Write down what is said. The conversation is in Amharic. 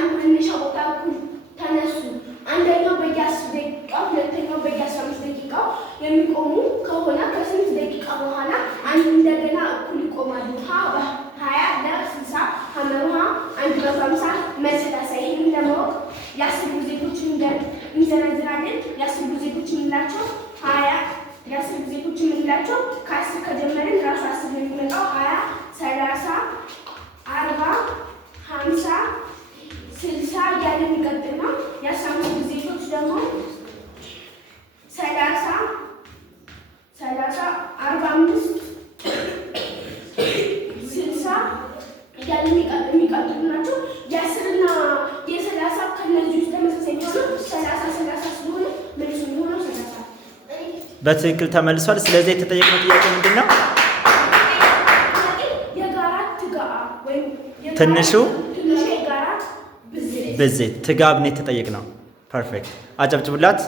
አንድ መነሻ ቦታ እኩል ተነሱ። አንደኛው በየ10 ደቂቃ ሁለተኛው በየ15 ደቂቃ የሚቆሙ ከሆነ ከስንት ደቂቃ በኋላ አንድ እንደገና እኩል ይቆማሉ? ሀ በ20 ለ60 ሐመሩሃ 150 መሰላሳ። ይህን ለማወቅ የ10 ብዜቶችን እንዘረዝራለን። የ10 ብዜቶች የምንላቸው 20 የ10 ብዜቶች የምንላቸው ከ10 ከጀመርን ራሱ 10 ነው የሚመጣው። 20 30 40 50 60 እያለ የሚቀጥል ነው። የ15 ብዜቶች ደግሞ 30 45 60 እያለ የሚቀጥሉ ናቸው። የ10 እና የ30 ከነዚህ ውስጥ ተመሳሳይ ሆነ 30 ስለሆነ መልሱ የሚሆነው 30። በትክክል ተመልሷል። ስለዚህ የተጠየቅነው ጥያቄ ምንድን ነው? የጋራ ትጋአ ወይም ትንሹ የጋራ ብዜት ትጋብ ነው የተጠየቅነው። ፐርፌክት። አጨብጭቡላት።